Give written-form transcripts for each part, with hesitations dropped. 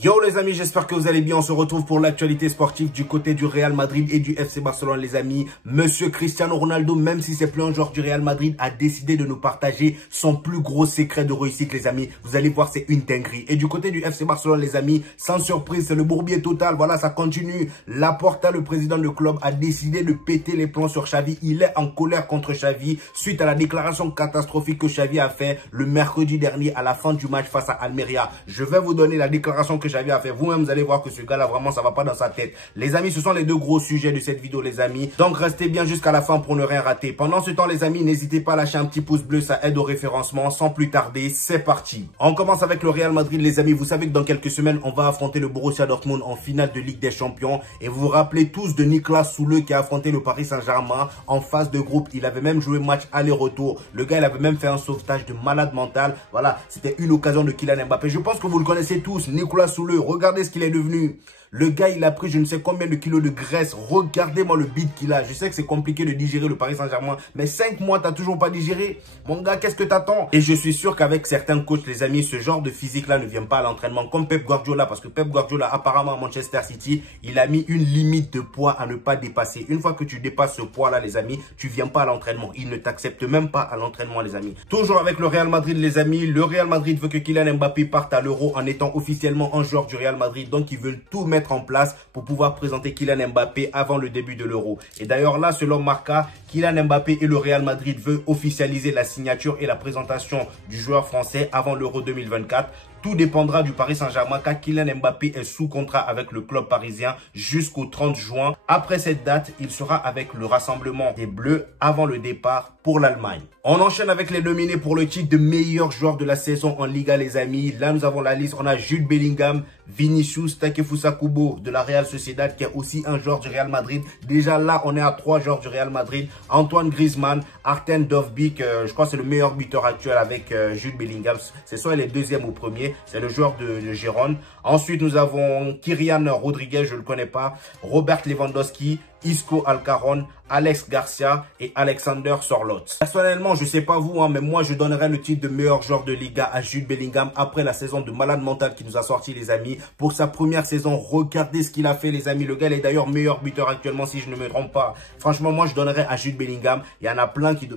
Yo les amis, j'espère que vous allez bien. On se retrouve pour l'actualité sportive du côté du Real Madrid et du FC Barcelone les amis. Monsieur Cristiano Ronaldo, même si c'est plus un joueur du Real Madrid, a décidé de nous partager son plus gros secret de réussite les amis. Vous allez voir, c'est une dinguerie. Et du côté du FC Barcelone les amis, sans surprise, c'est le bourbier total. Voilà, ça continue. Laporta, le président du club, a décidé de péter les plombs sur Xavi. Il est en colère contre Xavi suite à la déclaration catastrophique que Xavi a fait le mercredi dernier à la fin du match face à Almeria. Je vais vous donner la déclaration que Xavi a fait. Vous-même, vous allez voir que ce gars-là, vraiment, ça va pas dans sa tête. Les amis, ce sont les deux gros sujets de cette vidéo, les amis. Donc, restez bien jusqu'à la fin pour ne rien rater. Pendant ce temps, les amis, n'hésitez pas à lâcher un petit pouce bleu, ça aide au référencement. Sans plus tarder, c'est parti. On commence avec le Real Madrid, les amis. Vous savez que dans quelques semaines, on va affronter le Borussia Dortmund en finale de Ligue des Champions. Et vous vous rappelez tous de Niklas Süle qui a affronté le Paris Saint-Germain en phase de groupe. Il avait même joué match aller-retour. Le gars, il avait même fait un sauvetage de malade mental. Voilà, c'était une occasion de Kylian Mbappé. Je pense que vous le connaissez tous, Niklas Süle. Regardez ce qu'il est devenu. Le gars, il a pris je ne sais combien de kilos de graisse. Regardez-moi le bide qu'il a. Je sais que c'est compliqué de digérer le Paris Saint-Germain. Mais 5 mois, t'as toujours pas digéré. Mon gars, qu'est-ce que t'attends? Et je suis sûr qu'avec certains coachs, les amis, ce genre de physique-là ne vient pas à l'entraînement. Comme Pep Guardiola. Parce que Pep Guardiola, apparemment à Manchester City, il a mis une limite de poids à ne pas dépasser. Une fois que tu dépasses ce poids-là, les amis, tu viens pas à l'entraînement. Il ne t'accepte même pas à l'entraînement, les amis. Toujours avec le Real Madrid, les amis. Le Real Madrid veut que Kylian Mbappé parte à l'Euro en étant officiellement un joueur du Real Madrid. Donc, ils veulent tout mettre en place pour pouvoir présenter Kylian Mbappé avant le début de l'Euro. Et d'ailleurs là, selon Marca, Kylian Mbappé et le Real Madrid veulent officialiser la signature et la présentation du joueur français avant l'Euro 2024. Tout dépendra du Paris Saint-Germain car Kylian Mbappé est sous contrat avec le club parisien jusqu'au 30 juin. Après cette date, il sera avec le rassemblement des Bleus avant le départ pour l'Allemagne. On enchaîne avec les nominés pour le titre de meilleur joueur de la saison en Liga, les amis. Là, nous avons la liste. On a Jude Bellingham, Vinicius, Takefusa Kubo de la Real Sociedad qui est aussi un joueur du Real Madrid. Déjà là, on est à 3 joueurs du Real Madrid. Antoine Griezmann, Arten Dovbyk, je crois que c'est le meilleur buteur actuel avec Jude Bellingham. C'est soit les deuxième ou premier. C'est le joueur de Gérone. Ensuite, nous avons Kylian Rodriguez, je ne le connais pas. Robert Lewandowski, Isco Alcaron, Alex Garcia et Alexander Sorloth. Personnellement, je sais pas vous, mais moi, je donnerais le titre de meilleur joueur de Liga à Jude Bellingham après la saison de malade mental qui nous a sorti, les amis. Pour sa première saison, regardez ce qu'il a fait, les amis. Le gars, il est d'ailleurs meilleur buteur actuellement, si je ne me trompe pas. Franchement, moi, je donnerais à Jude Bellingham. Il y en a plein qui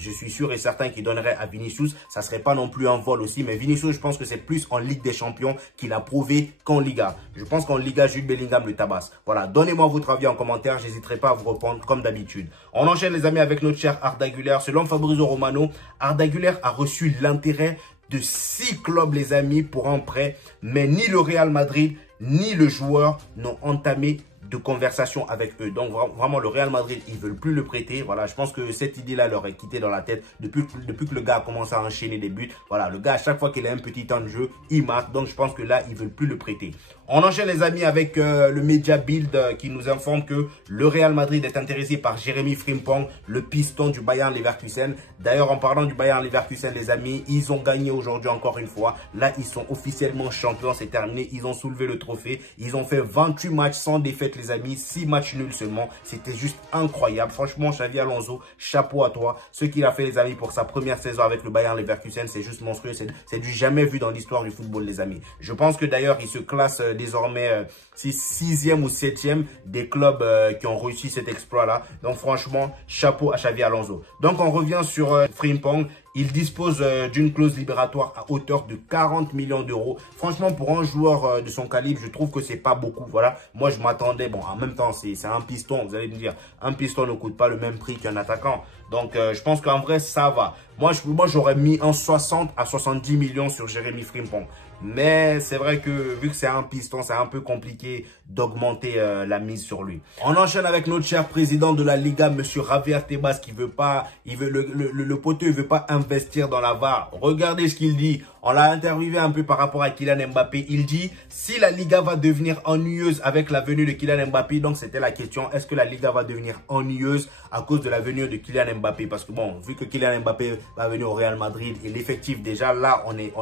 je suis sûr et certain, qui donneraient à Vinicius. Ça serait pas non plus un vol aussi, mais Vinicius, je pense que c'est plus en Ligue des Champions qu'il a prouvé qu'en Liga. Je pense qu'en Liga, Jude Bellingham le tabasse. Voilà, donnez-moi votre avis en commentaire. J'hésiterai pas à vous répondre comme d'habitude. On enchaîne les amis avec notre cher Arda Güler. Selon Fabrizio Romano, Arda Güler a reçu l'intérêt de 6 clubs les amis pour un prêt. Mais ni le Real Madrid ni le joueur n'ont entamé de conversation avec eux. Donc vraiment le Real Madrid, ils veulent plus le prêter. Voilà, je pense que cette idée-là leur est quittée dans la tête depuis que le gars a commencé à enchaîner des buts. Voilà, le gars à chaque fois qu'il a un petit temps de jeu, il marque. Donc je pense que là, ils veulent plus le prêter. On enchaîne les amis avec le Media Bild qui nous informe que le Real Madrid est intéressé par Jérémy Frimpong, le piston du Bayern Leverkusen. D'ailleurs, en parlant du Bayern Leverkusen, les amis, ils ont gagné aujourd'hui encore une fois. Là, ils sont officiellement champions, c'est terminé. Ils ont soulevé le trophée. Ils ont fait 28 matchs sans défaite, les amis. 6 matchs nuls seulement. C'était juste incroyable. Franchement, Xavi Alonso, chapeau à toi. Ce qu'il a fait, les amis, pour sa première saison avec le Bayern Leverkusen, c'est juste monstrueux. C'est du jamais vu dans l'histoire du football, les amis. Je pense que d'ailleurs, il se classe désormais 6e ou 7e des clubs qui ont réussi cet exploit-là. Donc, franchement, chapeau à Xavi Alonso. Donc, on revient sur Frimpong. Il dispose d'une clause libératoire à hauteur de 40 millions d'euros. Franchement, pour un joueur de son calibre, je trouve que c'est pas beaucoup. Voilà, moi je m'attendais, bon, en même temps, c'est un piston, vous allez me dire, un piston ne coûte pas le même prix qu'un attaquant. Donc, je pense qu'en vrai, ça va. Moi, j'aurais mis un 60 à 70 millions sur Jérémy Frimpong. Mais c'est vrai que vu que c'est un piston, c'est un peu compliqué d'augmenter la mise sur lui. On enchaîne avec notre cher président de la Liga, monsieur Javier Tebas, qui veut pas, le poteau, il veut pas investir dans la VAR. Regardez ce qu'il dit. On l'a interviewé un peu par rapport à Kylian Mbappé. Il dit, si la Liga va devenir ennuyeuse avec la venue de Kylian Mbappé, donc c'était la question, est-ce que la Liga va devenir ennuyeuse à cause de la venue de Kylian Mbappé? Parce que bon, vu que Kylian Mbappé va venir au Real Madrid et l'effectif déjà là, on est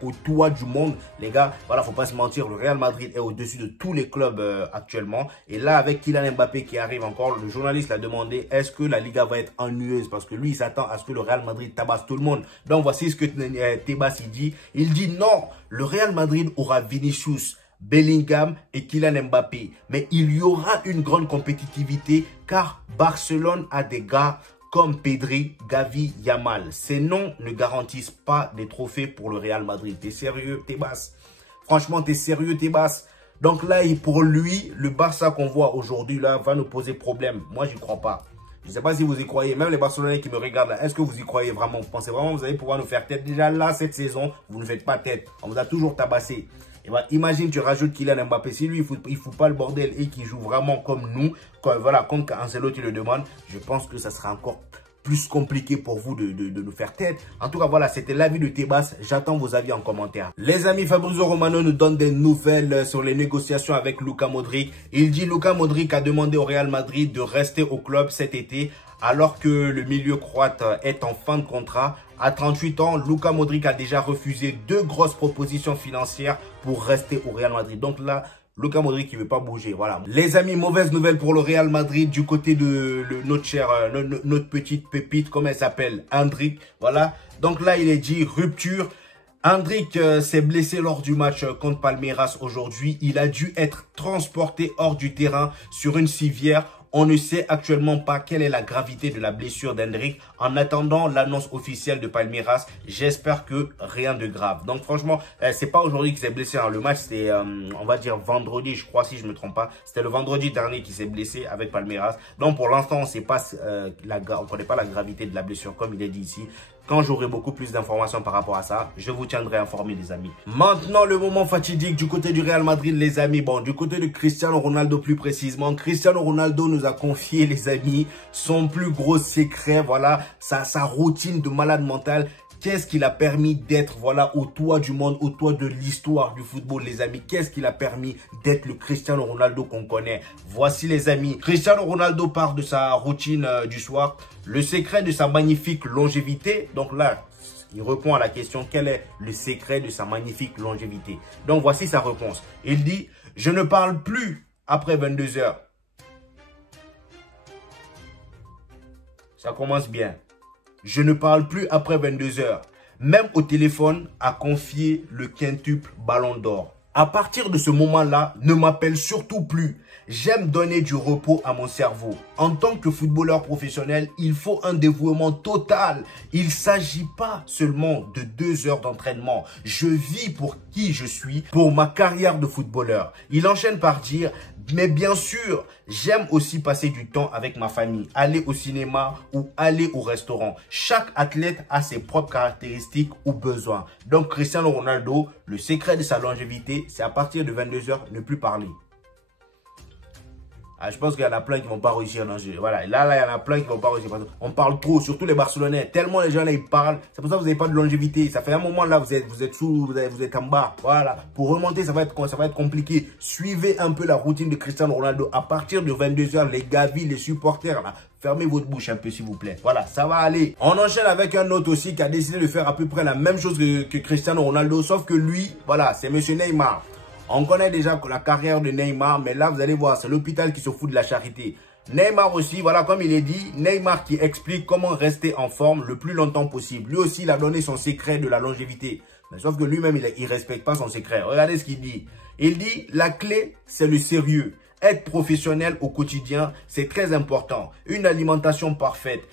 au toit du monde, les gars. Voilà, faut pas se mentir, le Real Madrid est au-dessus de tous les clubs actuellement. Et là, avec Kylian Mbappé qui arrive encore, le journaliste l'a demandé, est-ce que la Liga va être ennuyeuse? Parce que lui, il s'attend à ce que le Real Madrid tabasse tout le monde. Donc voici ce que Tebas il dit. Il dit non, le Real Madrid aura Vinicius, Bellingham et Kylian Mbappé. Mais il y aura une grande compétitivité car Barcelone a des gars comme Pedri, Gavi, Yamal. Ces noms ne garantissent pas des trophées pour le Real Madrid. T'es sérieux, Tebas? Franchement, t'es sérieux, Tebas? Donc là, pour lui, le Barça qu'on voit aujourd'hui là va nous poser problème. Moi, j'y crois pas. Je ne sais pas si vous y croyez. Même les Barcelonais qui me regardent là, est-ce que vous y croyez vraiment? Vous pensez vraiment que vous allez pouvoir nous faire tête? Déjà là, cette saison, vous ne faites pas tête. On vous a toujours tabassé. Et ben, imagine, tu rajoutes Kylian Mbappé. Si lui, il fout pas le bordel et qu'il joue vraiment comme nous, comme Ancelotti le demande, je pense que ça sera encore plus compliqué pour vous de nous faire tête. En tout cas, voilà, c'était l'avis de Tebas. J'attends vos avis en commentaire. Les amis, Fabrizio Romano nous donne des nouvelles sur les négociations avec Luka Modric. Il dit Luka Modric a demandé au Real Madrid de rester au club cet été alors que le milieu croate est en fin de contrat. À 38 ans, Luka Modric a déjà refusé 2 grosses propositions financières pour rester au Real Madrid. Donc là, Luka Modric qui ne veut pas bouger. Voilà. Les amis, mauvaise nouvelle pour le Real Madrid du côté de notre petite pépite, comme elle s'appelle, Endrick. Voilà. Donc là, il est dit rupture. Endrick s'est blessé lors du match contre Palmeiras aujourd'hui. Il a dû être transporté hors du terrain sur une civière. On ne sait actuellement pas quelle est la gravité de la blessure d'Endrick. En attendant l'annonce officielle de Palmeiras, j'espère que rien de grave. Donc franchement, c'est pas aujourd'hui qu'il s'est blessé. Hein. Le match, c'était, on va dire, vendredi, je crois, si je ne me trompe pas. C'était le vendredi dernier qu'il s'est blessé avec Palmeiras. Donc pour l'instant, on ne sait pas, on connaît pas la gravité de la blessure, comme il est dit ici. Quand j'aurai beaucoup plus d'informations par rapport à ça, je vous tiendrai informé, les amis. Maintenant, le moment fatidique du côté du Real Madrid, les amis. Bon, du côté de Cristiano Ronaldo plus précisément. Cristiano Ronaldo nous a confié, les amis, son plus gros secret, voilà, sa routine de malade mental. Qu'est-ce qui l'a permis d'être, voilà, au toit du monde, au toit de l'histoire du football, les amis? Qu'est-ce qui l'a permis d'être le Cristiano Ronaldo qu'on connaît? Voici, les amis. Cristiano Ronaldo part de sa routine du soir. Le secret de sa magnifique longévité. Donc là, il répond à la question, quel est le secret de sa magnifique longévité? Donc voici sa réponse. Il dit, je ne parle plus après 22 heures. Ça commence bien. Je ne parle plus après 22 heures. Même au téléphone, a confié le quintuple Ballon d'Or. À partir de ce moment-là, ne m'appelle surtout plus. J'aime donner du repos à mon cerveau. En tant que footballeur professionnel, il faut un dévouement total. Il ne s'agit pas seulement de 2 heures d'entraînement. Je vis pour qui je suis, pour ma carrière de footballeur. Il enchaîne par dire, mais bien sûr, j'aime aussi passer du temps avec ma famille, aller au cinéma ou aller au restaurant. Chaque athlète a ses propres caractéristiques ou besoins. Donc Cristiano Ronaldo, le secret de sa longévité, c'est à partir de 22 heures ne plus parler. Ah, je pense qu'il y en a plein qui ne vont pas réussir dans le jeu. Voilà, là, il y en a plein qui ne vont pas réussir. On parle trop, surtout les Barcelonais. Tellement les gens là, ils parlent. C'est pour ça que vous n'avez pas de longévité. Ça fait un moment là, vous êtes en bas. Voilà. Pour remonter, ça va être compliqué. Suivez un peu la routine de Cristiano Ronaldo. À partir de 22 heures, les Gavi, les supporters là, fermez votre bouche un peu s'il vous plaît. Voilà, ça va aller. On enchaîne avec un autre aussi qui a décidé de faire à peu près la même chose que Cristiano Ronaldo. Sauf que lui, voilà, c'est monsieur Neymar. On connaît déjà la carrière de Neymar, mais là, vous allez voir, c'est l'hôpital qui se fout de la charité. Neymar aussi, voilà, comme il est dit, Neymar qui explique comment rester en forme le plus longtemps possible. Lui aussi, il a donné son secret de la longévité. Mais sauf que lui-même, il ne respecte pas son secret. Regardez ce qu'il dit. Il dit, la clé, c'est le sérieux. Être professionnel au quotidien, c'est très important. Une alimentation parfaite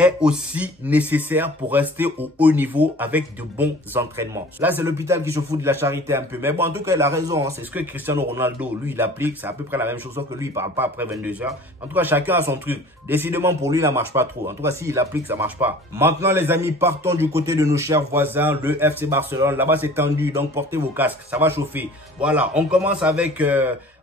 est aussi nécessaire pour rester au haut niveau avec de bons entraînements. Là, c'est l'hôpital qui se fout de la charité un peu. Mais bon, en tout cas, il a raison. Hein. C'est ce que Cristiano Ronaldo, lui, il applique. C'est à peu près la même chose, sauf que lui, il ne parle pas après 22 heures. En tout cas, chacun a son truc. Décidément, pour lui, ça ne marche pas trop. En tout cas, s'il applique, ça ne marche pas. Maintenant, les amis, partons du côté de nos chers voisins, le FC Barcelone. Là-bas, c'est tendu, donc portez vos casques. Ça va chauffer. Voilà, on commence avec...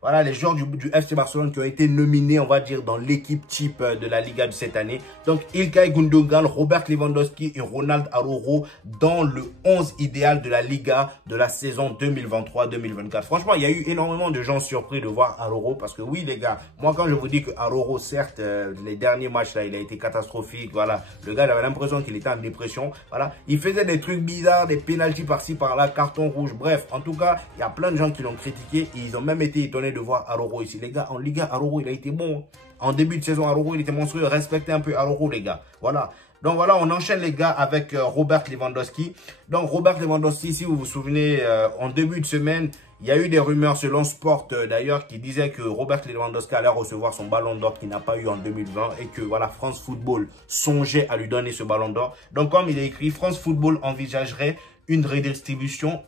Voilà les joueurs du FC Barcelone qui ont été nominés, on va dire, dans l'équipe type de la Liga de cette année. Donc, Ilkay Gundogan, Robert Lewandowski et Ronald Araujo dans le 11 idéal de la Liga de la saison 2023-2024. Franchement, il y a eu énormément de gens surpris de voir Araujo parce que oui, les gars, moi, quand je vous dis que Araujo, certes, les derniers matchs, là, il a été catastrophique. Voilà, le gars, il avait l'impression qu'il était en dépression. Voilà, il faisait des trucs bizarres, des pénaltys par-ci, par-là, carton rouge. Bref, en tout cas, il y a plein de gens qui l'ont critiqué et ils ont même été étonnés de voir Araujo ici. Les gars, en Liga, Araujo, il a été bon. En début de saison, Araujo, il était monstrueux. Respectez un peu Araujo, les gars. Voilà. Donc voilà, on enchaîne les gars avec Robert Lewandowski. Donc Robert Lewandowski, si vous vous souvenez, en début de semaine, il y a eu des rumeurs selon Sport d'ailleurs qui disaient que Robert Lewandowski allait recevoir son ballon d'or qu'il n'a pas eu en 2020 et que voilà, France Football songeait à lui donner ce ballon d'or. Donc comme il est écrit, France Football envisagerait une rétribution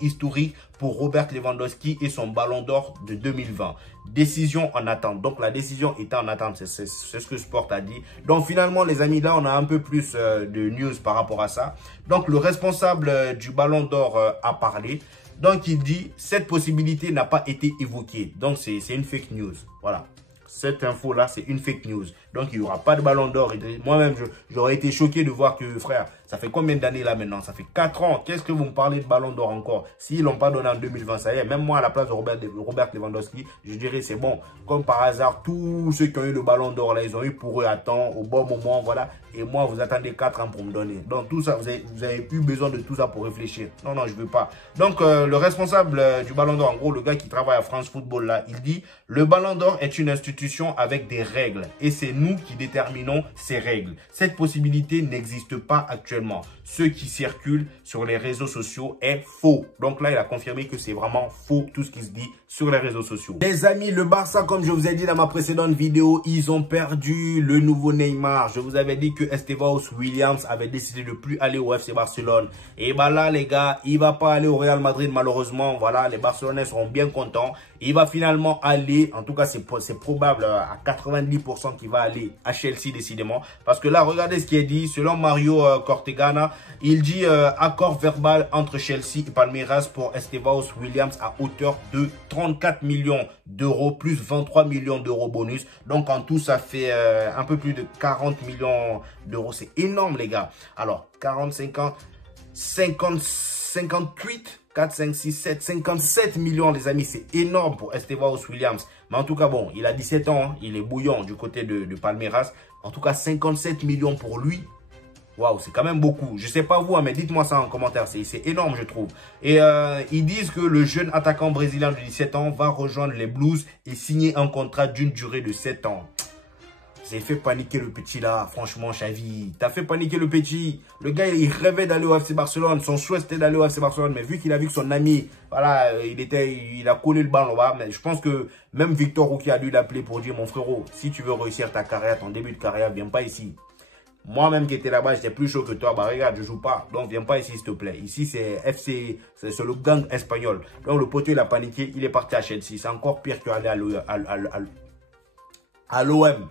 historique pour Robert Lewandowski et son ballon d'or de 2020. Décision en attente. Donc la décision était en attente, c'est ce que Sport a dit. Donc finalement les amis, là on a un peu plus de news par rapport à ça. Donc le responsable du ballon d'or a parlé. Donc il dit cette possibilité n'a pas été évoquée. Donc c'est une fake news. Voilà. Cette info-là, c'est une fake news. Donc, il n'y aura pas de ballon d'or. Moi-même, j'aurais été choqué de voir que, frère, ça fait combien d'années là maintenant? Ça fait 4 ans. Qu'est-ce que vous me parlez de ballon d'or encore? S'ils ne l'ont pas donné en 2020, ça y est. Même moi, à la place de Robert Lewandowski, je dirais c'est bon. Comme par hasard, tous ceux qui ont eu le ballon d'or là, ils ont eu pour eux à temps, au bon moment, voilà. Et moi, vous attendez 4 ans pour me donner. Donc, tout ça, vous avez eu besoin de tout ça pour réfléchir. Non, non, je ne veux pas. Donc, le responsable du ballon d'or, en gros, le gars qui travaille à France Football là, il dit, le ballon d'or est une institution avec des règles. Et c'est nous qui déterminons ces règles. Cette possibilité n'existe pas actuellement. Ce qui circule sur les réseaux sociaux est faux. Donc là, il a confirmé que c'est vraiment faux tout ce qui se dit sur les réseaux sociaux. Les amis, le Barça, comme je vous ai dit dans ma précédente vidéo, ils ont perdu le nouveau Neymar. Je vous avais dit que Estevao Williams avait décidé de plus aller au FC Barcelone. Et bah là, les gars, il va pas aller au Real Madrid malheureusement. Voilà, les Barcelonais seront bien contents. Il va finalement aller, en tout cas c'est probable à 90% qu'il va aller à Chelsea décidément. Parce que là, regardez ce qui est dit. Selon Mario Cortegana, il dit accord verbal entre Chelsea et Palmeiras pour Estevao Williams à hauteur de 34 millions d'euros plus 23 millions d'euros bonus. Donc en tout, ça fait un peu plus de 40 millions d'euros. C'est énorme les gars. Alors 40, 50, 50, 58... 4, 5, 6, 7, 57 millions les amis, c'est énorme pour Estevao Williams. Mais en tout cas, bon, il a 17 ans, hein, il est bouillant du côté de Palmeiras. En tout cas, 57 millions pour lui. Waouh, c'est quand même beaucoup. Je sais pas vous, hein, mais dites-moi ça en commentaire. C'est énorme, je trouve. Et ils disent que le jeune attaquant brésilien de 17 ans va rejoindre les Blues et signer un contrat d'une durée de 7 ans. Vous avez fait paniquer le petit là, franchement, Xavi. T'as fait paniquer le petit. Le gars, il rêvait d'aller au FC Barcelone. Son souhait, c'était d'aller au FC Barcelone. Mais vu qu'il a vu que son ami, voilà, il a collé le ballon là-bas. Mais je pense que même Victor Rouki a dû l'appeler pour dire, mon frérot, si tu veux réussir ta carrière, ton début de carrière, viens pas ici. Moi-même qui étais là-bas, j'étais plus chaud que toi. Bah regarde, je joue pas. Donc viens pas ici, s'il te plaît. Ici, c'est FC, c'est le gang espagnol. Donc le poteau, il a paniqué. Il est parti à Chelsea. C'est encore pire qu'aller à l'OM.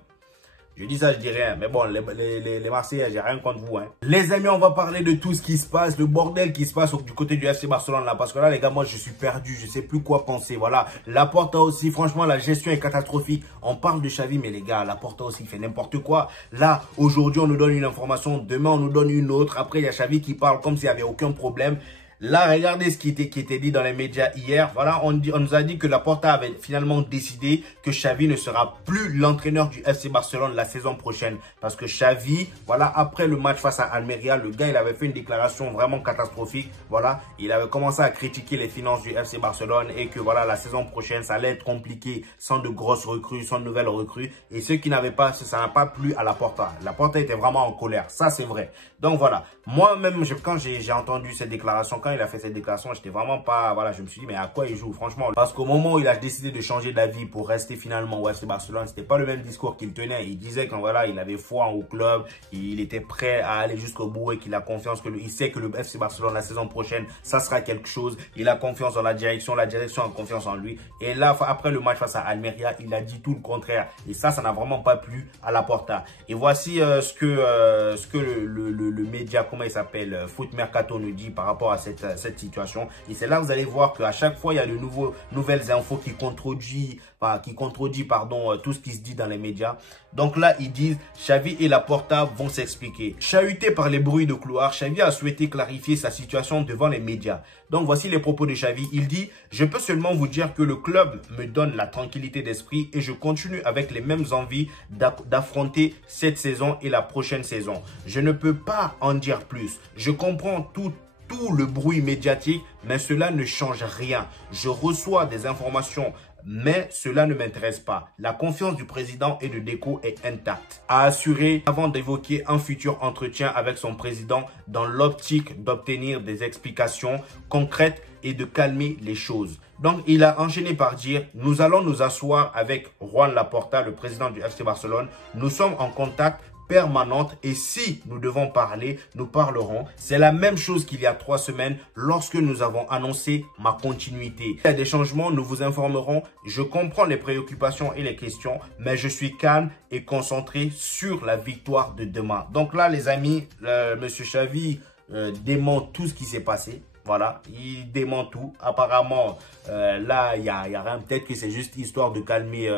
Je dis ça, je dis rien. Mais bon, les Marseillais, j'ai rien contre vous. Hein. Les amis, on va parler de tout ce qui se passe, le bordel qui se passe du côté du FC Barcelone là. Parce que là, les gars, moi, je suis perdu. Je sais plus quoi penser. Voilà. Laporta aussi, franchement, la gestion est catastrophique. On parle de Xavi, mais les gars, Laporta aussi, il fait n'importe quoi. Là, aujourd'hui, on nous donne une information. Demain, on nous donne une autre. Après, il y a Xavi qui parle comme s'il n'y avait aucun problème. Là, regardez ce qui était dit dans les médias hier. Voilà, on nous a dit que Laporta avait finalement décidé que Xavi ne sera plus l'entraîneur du FC Barcelone la saison prochaine. Parce que Xavi, voilà, après le match face à Almeria, le gars, il avait fait une déclaration vraiment catastrophique. Voilà, il avait commencé à critiquer les finances du FC Barcelone et que voilà, la saison prochaine, ça allait être compliqué sans de grosses recrues, sans de nouvelles recrues. Et ceux qui n'avaient pas, ça n'a pas plu à Laporta. Laporta était vraiment en colère. Ça, c'est vrai. Donc voilà, moi-même, quand j'ai entendu cette déclaration, quand il a fait cette déclaration, j'étais vraiment pas, voilà, je me suis dit, mais à quoi il joue, franchement? Parce qu'au moment où il a décidé de changer d'avis pour rester finalement au FC Barcelone, c'était pas le même discours qu'il tenait. Il disait qu'en voilà, il avait foi au club, il était prêt à aller jusqu'au bout et qu'il a confiance il sait que le FC Barcelone la saison prochaine, ça sera quelque chose. Il a confiance dans la direction a confiance en lui. Et là, après le match face à Almeria, il a dit tout le contraire. Et ça n'a vraiment pas plu à Laporta. Et voici ce que le média, comment il s'appelle, Foot Mercato nous dit par rapport à cette situation. Et c'est là que vous allez voir qu'à chaque fois, il y a de nouvelles infos qui contredisent tout ce qui se dit dans les médias. Donc là, ils disent Xavi et Laporta vont s'expliquer. Chahuté par les bruits de couloir, Xavi a souhaité clarifier sa situation devant les médias. Donc voici les propos de Xavi. Il dit « Je peux seulement vous dire que le club me donne la tranquillité d'esprit et je continue avec les mêmes envies d'affronter cette saison et la prochaine saison. Je ne peux pas en dire plus. Je comprends tout tout le bruit médiatique, mais cela ne change rien. Je reçois des informations, mais cela ne m'intéresse pas. La confiance du président et de Deco est intacte, a assuré avant d'évoquer un futur entretien avec son président dans l'optique d'obtenir des explications concrètes et de calmer les choses. Donc, il a enchaîné par dire « Nous allons nous asseoir avec Juan Laporta, le président du FC Barcelone. Nous sommes en contact permanente et si nous devons parler, nous parlerons. » C'est la même chose qu'il y a 3 semaines lorsque nous avons annoncé ma continuité. Il y a des changements, nous vous informerons. Je comprends les préoccupations et les questions, mais je suis calme et concentré sur la victoire de demain. Donc là, les amis, Monsieur Xavi dément tout ce qui s'est passé. Voilà, il dément tout. Apparemment, là, il y a rien. Peut-être que c'est juste histoire de calmer,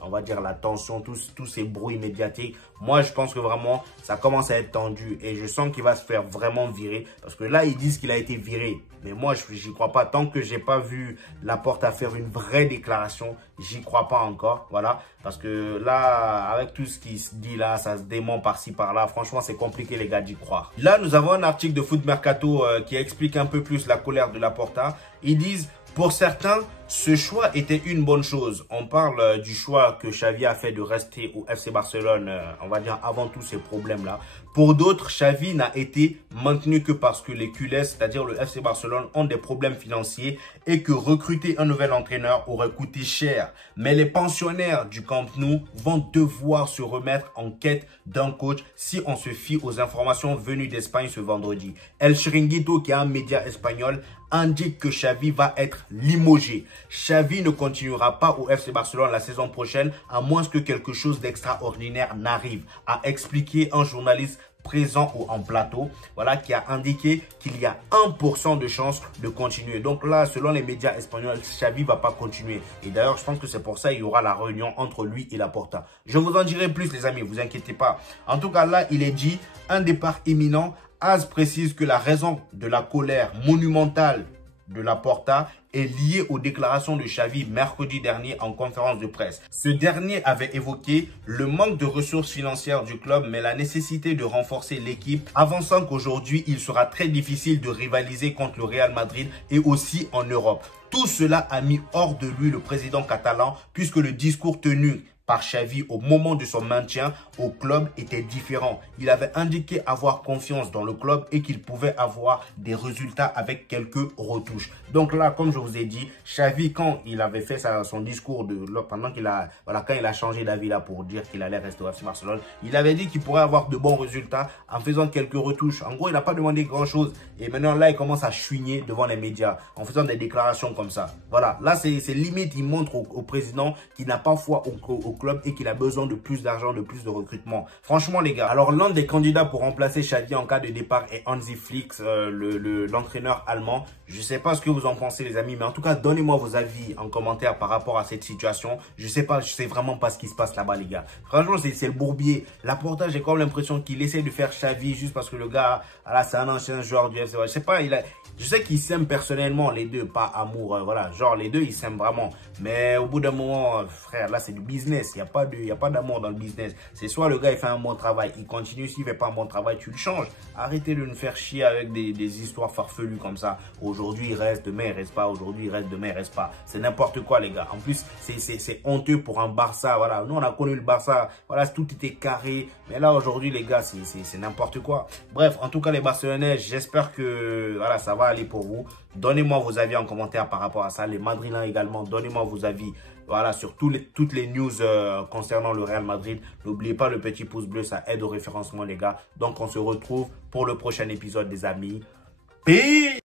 on va dire, la tension, tous ces bruits médiatiques. Moi, je pense que vraiment, ça commence à être tendu et je sens qu'il va se faire vraiment virer. Parce que là, ils disent qu'il a été viré. Mais moi, j'y crois pas. Tant que j'ai pas vu Laporta faire une vraie déclaration, j'y crois pas encore. Voilà. Parce que là, avec tout ce qui se dit là, ça se dément par-ci, par-là. Franchement, c'est compliqué, les gars, d'y croire. Là, nous avons un article de Foot Mercato qui explique un peu plus la colère de Laporta. Ils disent, pour certains, ce choix était une bonne chose. On parle du choix que Xavi a fait de rester au FC Barcelone, on va dire avant tous ces problèmes-là. Pour d'autres, Xavi n'a été maintenu que parce que les culés, c'est-à-dire le FC Barcelone, ont des problèmes financiers et que recruter un nouvel entraîneur aurait coûté cher. Mais les pensionnaires du Camp Nou vont devoir se remettre en quête d'un coach si on se fie aux informations venues d'Espagne ce vendredi. El Chiringuito, qui est un média espagnol, indique que Xavi va être limogé. Xavi ne continuera pas au FC Barcelone la saison prochaine à moins que quelque chose d'extraordinaire n'arrive, a expliqué un journaliste présent en plateau, voilà, qui a indiqué qu'il y a 1% de chance de continuer. Donc là, selon les médias espagnols, Xavi ne va pas continuer. Et d'ailleurs, je pense que c'est pour ça qu'il y aura la réunion entre lui et Laporta. Je vous en dirai plus, les amis, vous inquiétez pas. En tout cas, là, il est dit un départ imminent. AS précise que la raison de la colère monumentale de Laporta est liée aux déclarations de Xavi mercredi dernier en conférence de presse. Ce dernier avait évoqué le manque de ressources financières du club, mais la nécessité de renforcer l'équipe, avançant qu'aujourd'hui, il sera très difficile de rivaliser contre le Real Madrid et aussi en Europe. Tout cela a mis hors de lui le président catalan puisque le discours tenu par Xavi au moment de son maintien au club était différent. Il avait indiqué avoir confiance dans le club et qu'il pouvait avoir des résultats avec quelques retouches. Donc là, comme je vous ai dit, Xavi, quand il avait fait son discours pendant qu'il a, voilà, quand il a changé d'avis là pour dire qu'il allait rester au FC Barcelone, il avait dit qu'il pourrait avoir de bons résultats en faisant quelques retouches. En gros, il n'a pas demandé grand chose. Et maintenant, là, il commence à chouiner devant les médias en faisant des déclarations comme ça. Voilà, là, c'est limite, il montre au président qu'il n'a pas foi au club et qu'il a besoin de plus d'argent, de plus de recrutement. Franchement, les gars, alors l'un des candidats pour remplacer Xavi en cas de départ est Hansi Flick, l'entraîneur allemand. Je ne sais pas ce que vous en pensez, les amis, mais en tout cas, donnez-moi vos avis en commentaire par rapport à cette situation. Je sais vraiment pas ce qui se passe là-bas, les gars. Franchement, c'est le bourbier. Laporta, j'ai quand même l'impression qu'il essaie de faire Xavi juste parce que le gars, voilà, c'est un ancien joueur du FC. Je sais pas, je sais qu'ils s'aiment personnellement, les deux, pas amour, voilà. Genre, les deux, ils s'aiment vraiment. Mais au bout d'un moment, frère, là, c'est du business. Il n'y a pas d'amour dans le business. C'est soit le gars, il fait un bon travail, il continue. S'il ne fait pas un bon travail, tu le changes. Arrêtez de nous faire chier avec des histoires farfelues comme ça. Aujourd'hui, il reste, demain, il reste pas. Aujourd'hui, il reste, demain, il reste pas. C'est n'importe quoi, les gars. En plus, c'est honteux pour un Barça. Voilà. Nous, on a connu le Barça. Voilà, tout était carré. Mais là, aujourd'hui, les gars, c'est n'importe quoi. Bref, en tout cas, les Barcelonais, j'espère que voilà, ça va aller pour vous. Donnez-moi vos avis en commentaire par rapport à ça. Les Madrilènes également, donnez-moi vos avis. Voilà, sur toutes les news concernant le Real Madrid. N'oubliez pas le petit pouce bleu, ça aide au référencement, les gars. Donc, on se retrouve pour le prochain épisode, des amis. Peace!